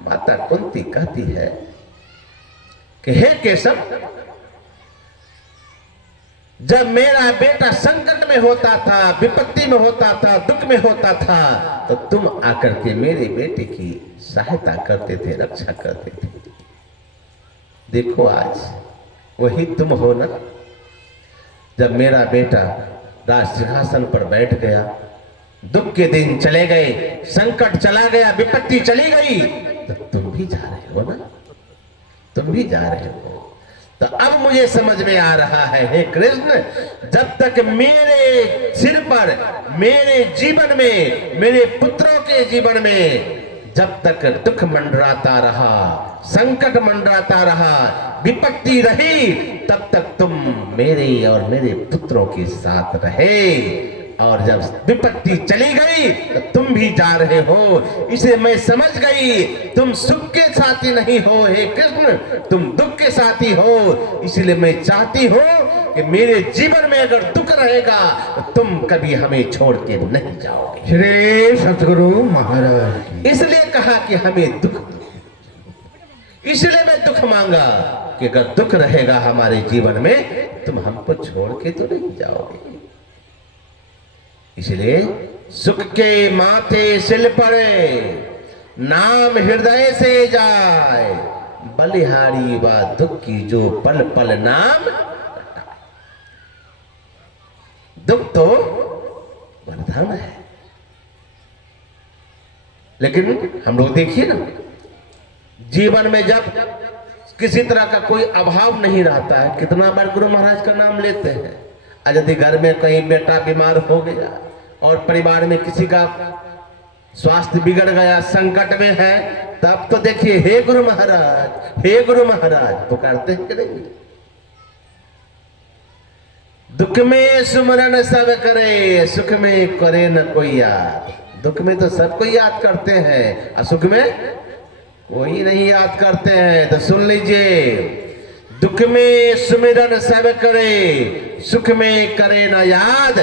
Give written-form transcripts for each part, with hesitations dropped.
माता कुंती कहती है कि हे केशव, जब मेरा बेटा संकट में होता था, विपत्ति में होता था, दुख में होता था, तो तुम आकर के मेरे बेटे की सहायता करते थे, रक्षा करते थे। देखो आज वही तुम हो ना। जब मेरा बेटा राज सिंहासन पर बैठ गया, दुख के दिन चले गए, संकट चला गया, विपत्ति चली गई, तो तुम भी जा रहे हो ना, तुम भी जा रहे हो। तो अब मुझे समझ में आ रहा है, हे कृष्ण, जब तक मेरे सिर पर, मेरे जीवन में, मेरे पुत्रों के जीवन में जब तक दुख मंडराता रहा, संकट मंडराता रहा, विपत्ति रही, तब तक तुम मेरे और मेरे पुत्रों के साथ रहे। और जब विपत्ति चली गई तो तुम भी जा रहे हो। इसे मैं समझ गई, तुम सुख के साथी नहीं हो हे कृष्ण, तुम दुख के साथी हो। इसलिए मैं चाहती हूँ कि मेरे जीवन में अगर दुख रहेगा तो तुम कभी हमें छोड़ के नहीं जाओगे। श्री सतगुरु महाराज। इसलिए कहा कि हमें दुख, इसलिए मैं दुख मांगा कि अगर दुख रहेगा हमारे जीवन में, तुम हमको छोड़ के तो नहीं जाओगे। इसलिए सुख के माथे सिल पड़े, नाम हृदय से जाए, बलिहारी व दुख की जो पल पल नाम। दुख तो वरदान है, लेकिन हम लोग देखिए ना, जीवन में जब किसी तरह का कोई अभाव नहीं रहता है, कितना बार गुरु महाराज का नाम लेते हैं। यदि घर में कहीं बेटा बीमार हो गया और परिवार में किसी का स्वास्थ्य बिगड़ गया, संकट में है, तब तो देखिए हे गुरु महाराज, हे गुरु महाराज पुकारते हैं कि नहीं। दुख में सुमरन सब करे, सुख में करे न कोई याद। दुख में तो सबको याद करते हैं और सुख में कोई नहीं याद करते हैं। तो सुन लीजिए, दुख में सुमिरन सब करे, सुख में करे न याद,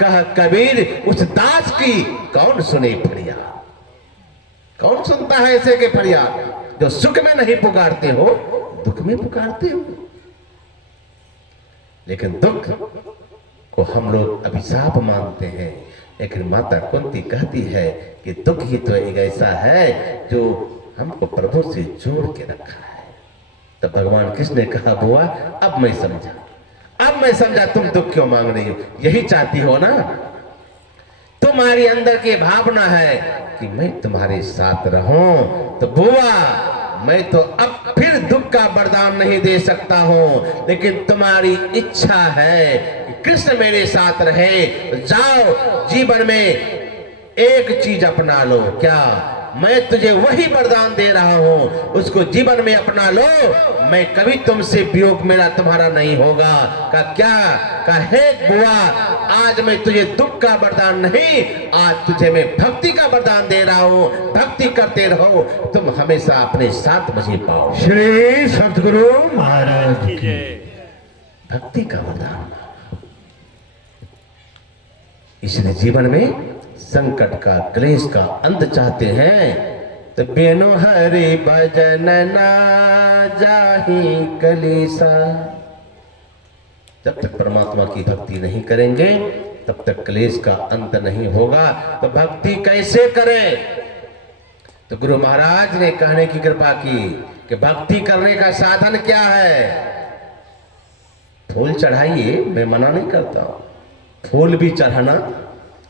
कह कबीर उस दास की कौन सुने फरियाद। कौन सुनता है ऐसे के फरियाद जो सुख में नहीं पुकारते हो, दुख में पुकारते हो। लेकिन दुख को हम लोग अभिशाप मानते हैं, लेकिन माता कुंती कहती है कि दुख ही तो एक ऐसा है जो हमको प्रभु से जोड़ के रखा है। तो भगवान कृष्ण ने कहा, बुआ अब मैं समझा, अब मैं समझा तुम दुख क्यों मांग रही हो। यही चाहती हो ना, तुम्हारी अंदर की भावना है कि मैं तुम्हारे साथ रहूं। तो बुआ मैं तो अब फिर दुख का वरदान नहीं दे सकता हूं, लेकिन तुम्हारी इच्छा है कि कृष्ण मेरे साथ रहे। जाओ जीवन में एक चीज अपना लो। क्या? मैं तुझे वही वरदान दे रहा हूं, उसको जीवन में अपना लो। मैं कभी तुमसे वियोग मेरा तुम्हारा नहीं होगा। का क्या? का हे बुआ, आज मैं तुझे दुख का वरदान नहीं, आज तुझे मैं भक्ति का वरदान दे रहा हूं। भक्ति करते रहो, तुम हमेशा अपने साथ मुझे पाओ। श्री सतगुरु महाराज की भक्ति का वरदान। इसलिए जीवन में संकट का, क्लेश का अंत चाहते हैं तो बेनो हरि भजन ना जाहि कलेसा। जब तक परमात्मा की भक्ति नहीं करेंगे तब तक क्लेश का अंत नहीं होगा। तो भक्ति कैसे करें? तो गुरु महाराज ने कहने की कृपा की कि भक्ति करने का साधन क्या है। फूल चढ़ाइए, मैं मना नहीं करता, फूल भी चढ़ाना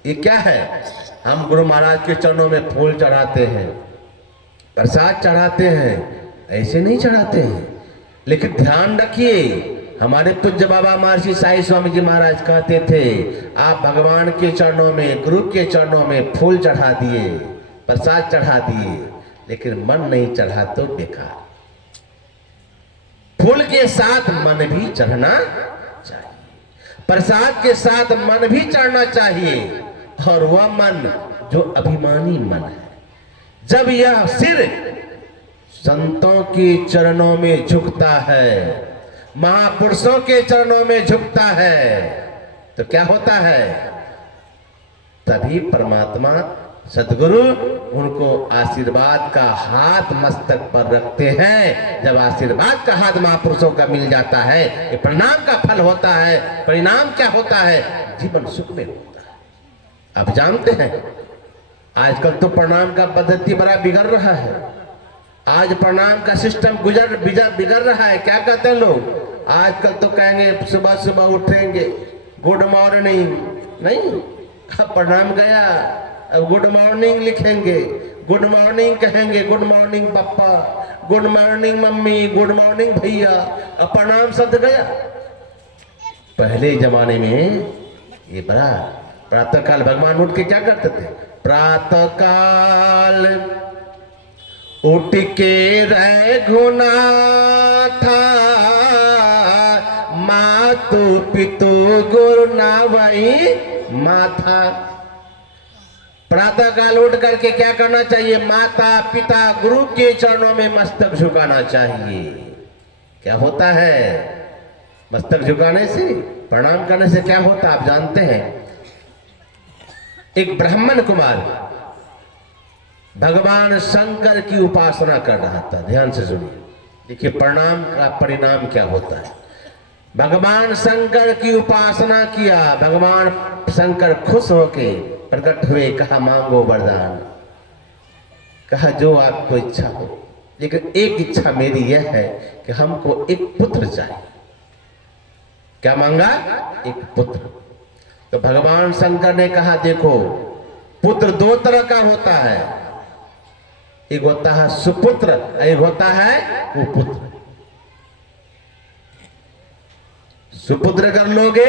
ये क्या है। हम गुरु महाराज के चरणों में फूल चढ़ाते हैं, प्रसाद चढ़ाते हैं, ऐसे नहीं चढ़ाते हैं। लेकिन ध्यान रखिए, हमारे पूज्य बाबा महर्षि साईं स्वामी जी महाराज कहते थे, आप भगवान के चरणों में, गुरु के चरणों में फूल चढ़ा दिए, प्रसाद चढ़ा दिए, लेकिन मन नहीं चढ़ा तो बेकार। फूल के साथ मन भी चढ़ना चाहिए, प्रसाद के साथ मन भी चढ़ना चाहिए। और वह मन जो अभिमानी मन है, जब यह सिर संतों के चरणों में झुकता है, महापुरुषों के चरणों में झुकता है, तो क्या होता है? तभी परमात्मा सदगुरु उनको आशीर्वाद का हाथ मस्तक पर रखते हैं। जब आशीर्वाद का हाथ महापुरुषों का मिल जाता है, ये प्रणाम का फल होता है। परिणाम क्या होता है? जीवन सुख में होता है। आप जानते हैं आजकल तो प्रणाम का पद्धति बड़ा बिगड़ रहा है। आज प्रणाम का सिस्टम बिगड़ रहा है। क्या कहते हैं लोग? आजकल तो कहेंगे सुबह सुबह उठेंगे गुड मॉर्निंग, नहीं अब प्रणाम गया, अब गुड मॉर्निंग लिखेंगे, गुड मॉर्निंग कहेंगे, गुड मॉर्निंग पापा, good morning mummy, good morning भैया, अब प्रणाम शब्द गया। पहले जमाने में ये बड़ा प्रातः काल भगवान उठ के क्या करते थे? प्रातः काल उठ के रघुनाथा मातु पितु गुरु नावई माथा। प्रातः काल उठ करके क्या करना चाहिए? माता पिता गुरु के चरणों में मस्तक झुकाना चाहिए। क्या होता है मस्तक झुकाने से, प्रणाम करने से? क्या होता आप जानते हैं? एक ब्राह्मण कुमार भगवान शंकर की उपासना कर रहा था। ध्यान से सुनिए, देखिए प्रणाम का परिणाम क्या होता है। भगवान शंकर की उपासना किया, भगवान शंकर खुश होके प्रकट हुए, कहा मांगो वरदान। कहा जो आपको इच्छा हो, लेकिन एक इच्छा मेरी यह है कि हमको एक पुत्र चाहिए। क्या मांगा? एक पुत्र। तो भगवान शंकर ने कहा देखो पुत्र दो तरह का होता है, एक होता है सुपुत्र, एक होता है कुपुत्र। सुपुत्र कर लोगे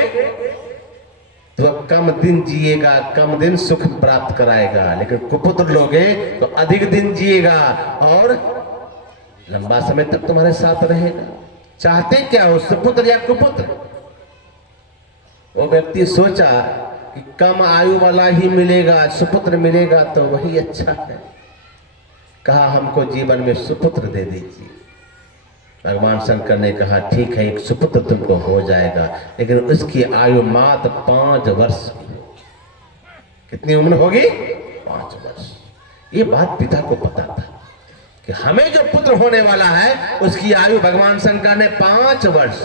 तो कम दिन जिएगा, कम दिन सुख प्राप्त कराएगा, लेकिन कुपुत्र लोगे तो अधिक दिन जिएगा और लंबा समय तक तुम्हारे साथ रहेगा। चाहते क्या हो, सुपुत्र या कुपुत्र? वो व्यक्ति सोचा कि कम आयु वाला ही मिलेगा, सुपुत्र मिलेगा तो वही अच्छा है। कहा हमको जीवन में सुपुत्र दे दीजिए। भगवान शंकर ने कहा ठीक है, एक सुपुत्र तुमको हो जाएगा, लेकिन उसकी आयु मात्र 5 वर्ष की। कितनी उम्र होगी? 5 वर्ष। ये बात पिता को पता था कि हमें जो पुत्र होने वाला है उसकी आयु भगवान शंकर ने 5 वर्ष।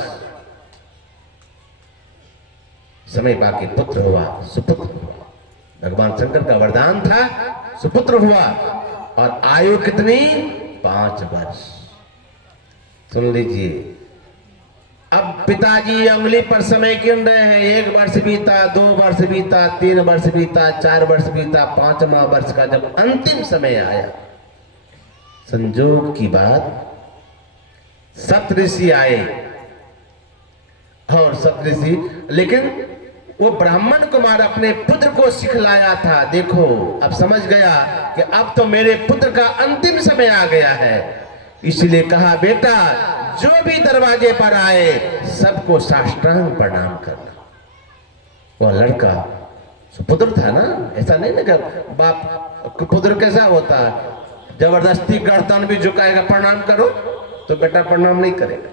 समय बाकी पुत्र हुआ, सुपुत्र हुआ। भगवान शंकर का वरदान था, सुपुत्र हुआ और आयु कितनी? 5 वर्ष। सुन लीजिए, अब पिताजी अंगुली पर समय गिन रहे हैं। 1 वर्ष बीता, 2 वर्ष बीता, 3 वर्ष बीता, 4 वर्ष बीता, 5वां वर्ष का जब अंतिम समय आया, संजोग की बात सप्तऋषि आए और सप्तऋषि, लेकिन वो ब्राह्मण कुमार अपने पुत्र को सिखलाया था। देखो अब समझ गया कि अब तो मेरे पुत्र का अंतिम समय आ गया है, इसलिए कहा बेटा जो भी दरवाजे पर आए सबको साष्टांग प्रणाम करना। वो लड़का सुपुत्र था ना, ऐसा नहीं ना कि बाप पुत्र कैसा होता है जबरदस्ती गर्दन भी झुकाएगा प्रणाम करो तो बेटा प्रणाम नहीं करेगा।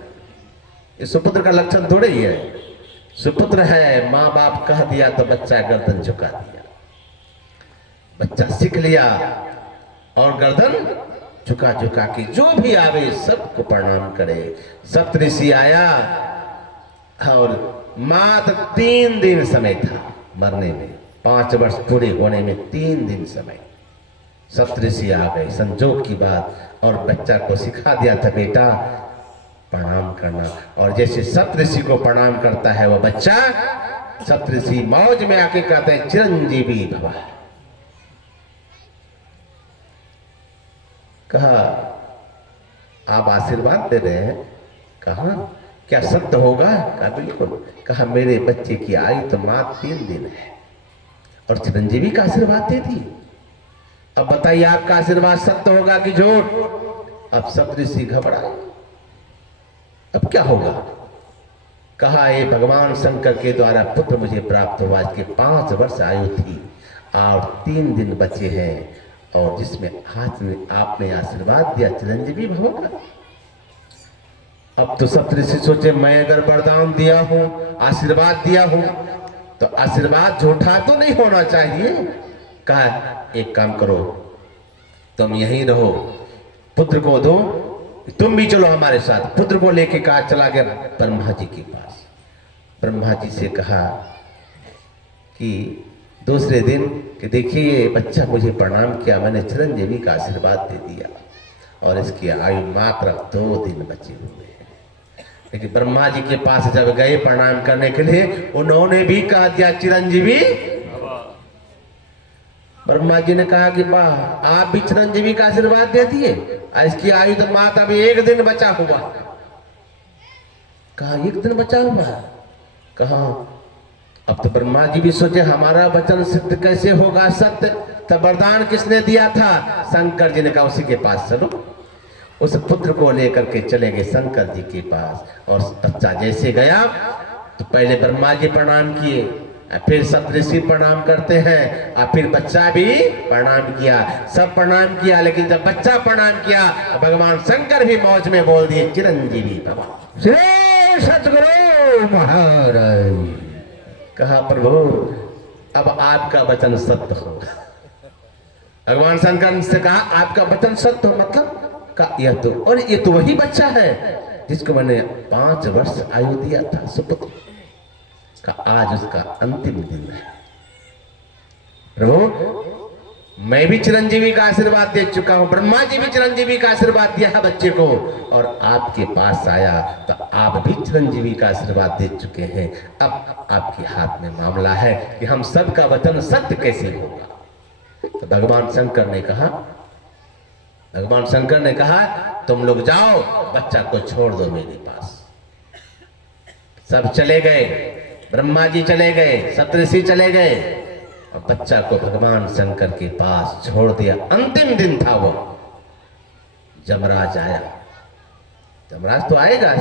ये सुपुत्र का लक्षण थोड़े ही है। सुपुत्र है माँ बाप कह दिया तो बच्चा गर्दन झुका दिया, बच्चा सीख लिया और गर्दन झुका झुका के जो भी आवे सबको प्रणाम करे। सप्तऋषि आया और मात्र 3 दिन समय था मरने में, 5 वर्ष पूरे होने में 3 दिन समय। सप्तऋषि आ गए, संजोग की बात, और बच्चा को सिखा दिया था बेटा प्रणाम करना। और जैसे सप्तऋषि को प्रणाम करता है वो बच्चा, सप्तऋषि मौज में आके कहते हैं चिरंजीवी भवा। कहा आप आशीर्वाद दे रहे हैं? कहा क्या सत्य होगा? कहा बिल्कुल। कहा मेरे बच्चे की आयु तो मात्र 3 दिन है और चिरंजीवी का आशीर्वाद दे दी। अब बताइए आपका आशीर्वाद सत्य होगा कि झूठ? अब सप्तऋषि घबराए, अब क्या होगा? कहा ये भगवान शंकर के द्वारा पुत्र मुझे प्राप्त हुआ, इसके 5 वर्ष आयु थी और 3 दिन बचे हैं, और जिसमें हाथ में आपने आशीर्वाद दिया चिरंजीवी भव का। अब तो सप्तऋषि सोचे मैं अगर वरदान दिया हूं, आशीर्वाद दिया हूं, तो आशीर्वाद झूठा तो नहीं होना चाहिए। कहा एक काम करो, तुम यहीं रहो, पुत्र को दो, तुम भी चलो हमारे साथ। पुत्र को लेके कहा चला गया ब्रह्मा जी के पास। ब्रह्मा जी से कहा कि दूसरे दिन कि देखिए ये बच्चा मुझे प्रणाम किया, मैंने चिरंजीवी का आशीर्वाद दे दिया और इसकी आयु मात्र 2 दिन बचे हुए हैं। लेकिन ब्रह्मा जी के पास जब गए प्रणाम करने के लिए, उन्होंने भी कहा दिया चिरंजीवी। ब्रह्मा जी ने कहा कि वाह, आप भी चिरंजीवी का आशीर्वाद दे दिए, इसकी आयु तो मात्र अभी 1 दिन बचा हुआ। कहा 1 दिन बचा हुआ? कहा अब तो ब्रह्मा जी भी सोचे हमारा वचन सिद्ध कैसे होगा सत्य। तब वरदान किसने दिया था? शंकर जी ने कहा उसी के पास चलो। उस पुत्र को लेकर के चले गए शंकर जी के पास। और बच्चा जैसे गया तो पहले ब्रह्मा जी प्रणाम किए, फिर सप्तऋषि प्रणाम करते हैं, और फिर बच्चा भी प्रणाम किया। सब प्रणाम किया, लेकिन जब बच्चा प्रणाम किया भगवान शंकर भी मौज में बोल दिए चिरंजीवी बाबा। श्री सतगुरु महाराज। कहा प्रभु अब आपका वचन सत्य हो। भगवान शंकर से कहा आपका वचन सत्य हो मतलब का यह तो, और ये तो वही बच्चा है जिसको मैंने 5 वर्ष आयु दिया था सुपुत्र का। आज उसका अंतिम दिन है। प्रभु मैं भी चिरंजीवी का आशीर्वाद दे चुका हूं, ब्रह्मा जी भी चिरंजीवी का आशीर्वाद दिया है बच्चे को, और आपके पास आया तो आप भी चिरंजीवी का आशीर्वाद दे चुके हैं। अब आपके हाथ में मामला है कि हम सबका वचन सत्य कैसे होगा। तो भगवान शंकर ने कहा तुम लोग जाओ, बच्चा को छोड़ दो मेरे पास। सब चले गए, ब्रह्मा जी चले गए, सप्तऋषि चले गए, और बच्चा को भगवान शंकर के पास छोड़ दिया। अंतिम दिन था वो। जमराज आया। जमराज तो आएगा,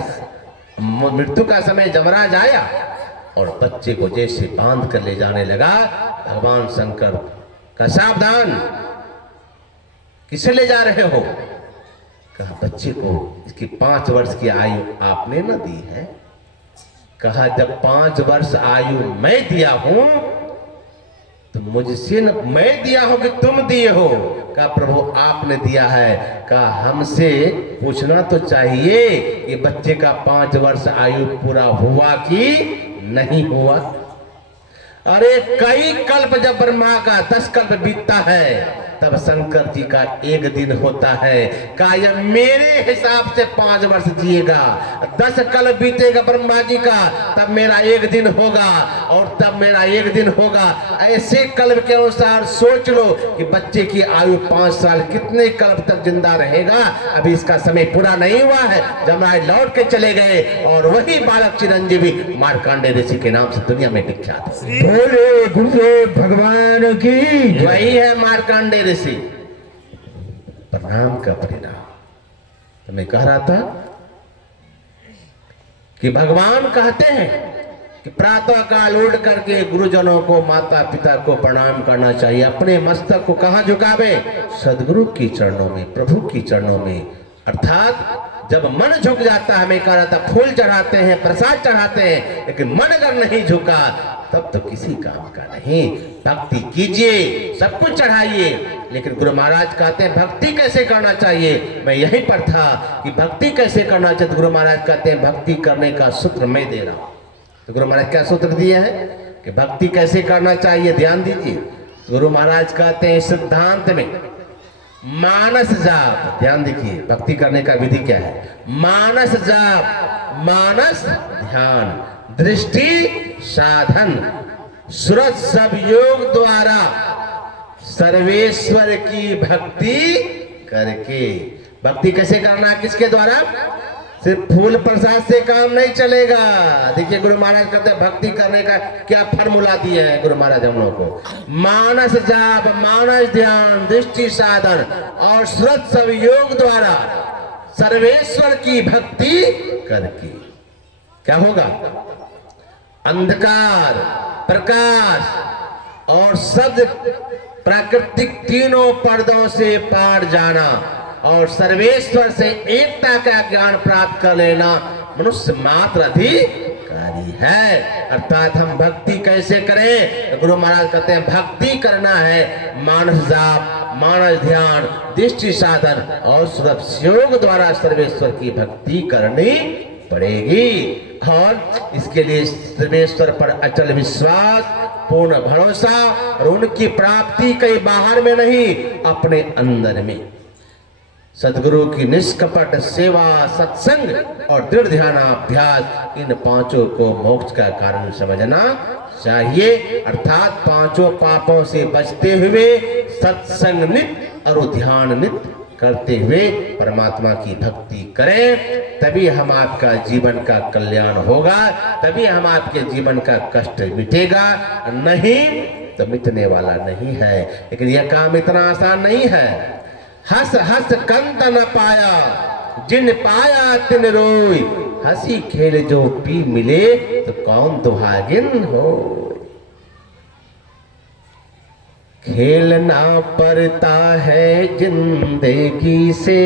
मृत्यु का समय जमराज आया, और बच्चे को जैसे बांध कर ले जाने लगा, भगवान शंकर का सावधान, किसे ले जा रहे हो? कहा बच्चे को, इसकी 5 वर्ष की आयु आपने न दी है। कहा जब 5 वर्ष आयु मैं दिया हूं तो मुझसे न मैं दिया हूं कि तुम दिए हो? कहा प्रभु आपने दिया है। कहा हमसे पूछना तो चाहिए कि बच्चे का 5 वर्ष आयु पूरा हुआ कि नहीं हुआ। अरे कई कल्प जब ब्रह्मा का 10 कल्प बीतता है तब शंकर जी का 1 दिन होता है। कहा यह मेरे हिसाब से 5 वर्ष जिएगा, 10 कल्प बीतेगा ब्रह्मा जी का, तब मेरा 1 दिन होगा, और तब मेरा 1 दिन होगा। ऐसे कल्प के अनुसार सोच लो कि बच्चे की आयु 5 साल कितने कल्प तक जिंदा रहेगा। अभी इसका समय पूरा नहीं हुआ है। जमराज लौट के चले गए, और वही बालक चिरंजीवी मार्कंडेय ऋषि के नाम से दुनिया में विख्यात है। बोले गुरुदेव भगवान की। वही है मार्कंडेय ऋषि। प्रणाम का परिणाम। तो मैं कह रहा था कि भगवान कहते हैं कि प्रातः काल उठ करके गुरुजनों को, माता पिता को प्रणाम करना चाहिए। अपने मस्तक को कहां झुकावे? सदगुरु की चरणों में, प्रभु की चरणों में। अर्थात जब मन झुक जाता है, मैं कह रहा था फूल चढ़ाते हैं, प्रसाद चढ़ाते हैं, लेकिन मन अगर नहीं झुका तब तो किसी काम का नहीं। भक्ति कीजिए, सब कुछ चढ़ाइए, लेकिन गुरु महाराज कहते हैं भक्ति कैसे करना चाहिए। मैं यहीं पर था कि भक्ति कैसे करना चाहिए। तो गुरु महाराज कहते हैं भक्ति करने का सूत्र मैं दे रहा हूं। तो गुरु महाराज क्या सूत्र दिए हैं कि भक्ति कैसे करना चाहिए, ध्यान दीजिए। गुरु महाराज कहते हैं सिद्धांत में मानस जाप, ध्यान देखिए भक्ति करने का विधि क्या है। मानस जाप, मानस ध्यान, दृष्टि साधन, सूरज सब योग द्वारा सर्वेश्वर की भक्ति करके। भक्ति कैसे करना है, किसके द्वारा? सिर्फ फूल प्रसाद से काम नहीं चलेगा। देखिए गुरु महाराज कहते हैं भक्ति करने का क्या फॉर्मूला दिए हैं गुरु महाराज हम लोग को। मानस जाप, मानस ध्यान, दृष्टि साधन और सूरज सब योग द्वारा सर्वेश्वर की भक्ति करके क्या होगा? अंधकार, प्रकाश और सद प्राकृतिक तीनों पर्दों से पार जाना और सर्वेश्वर से एकता का ज्ञान प्राप्त कर लेना मनुष्य मात्र अधिक कार्य है। अर्थात हम भक्ति कैसे करें? गुरु महाराज कहते हैं भक्ति करना है मानस जाप, मानस ध्यान, दृष्टि साधन और सुरक्ष योग द्वारा सर्वेश्वर की भक्ति करनी पड़ेगी। और इसके लिए सर्वेश्वर पर अचल विश्वास, पूर्ण भरोसा और उनकी प्राप्ति कहीं बाहर में नहीं, अपने अंदर में सदगुरु की निष्कपट सेवा, सत्संग और दृढ़ ध्यानाभ्यास, इन पांचों को मोक्ष का कारण समझना चाहिए। अर्थात पांचों पापों से बचते हुए सत्संग नित्य और ध्यान नित्य करते हुए परमात्मा की भक्ति करें, तभी हम आपका जीवन का कल्याण होगा, तभी हम आपके जीवन का कष्ट मिटेगा, नहीं तो मिटने वाला नहीं है। लेकिन यह काम इतना आसान नहीं है। हंस हंस कंत न पाया, जिन पाया तिन रोई, हंसी खेल जो पी मिले तो कौन दुहागिन हो। खेलना पड़ता है जिंदगी से,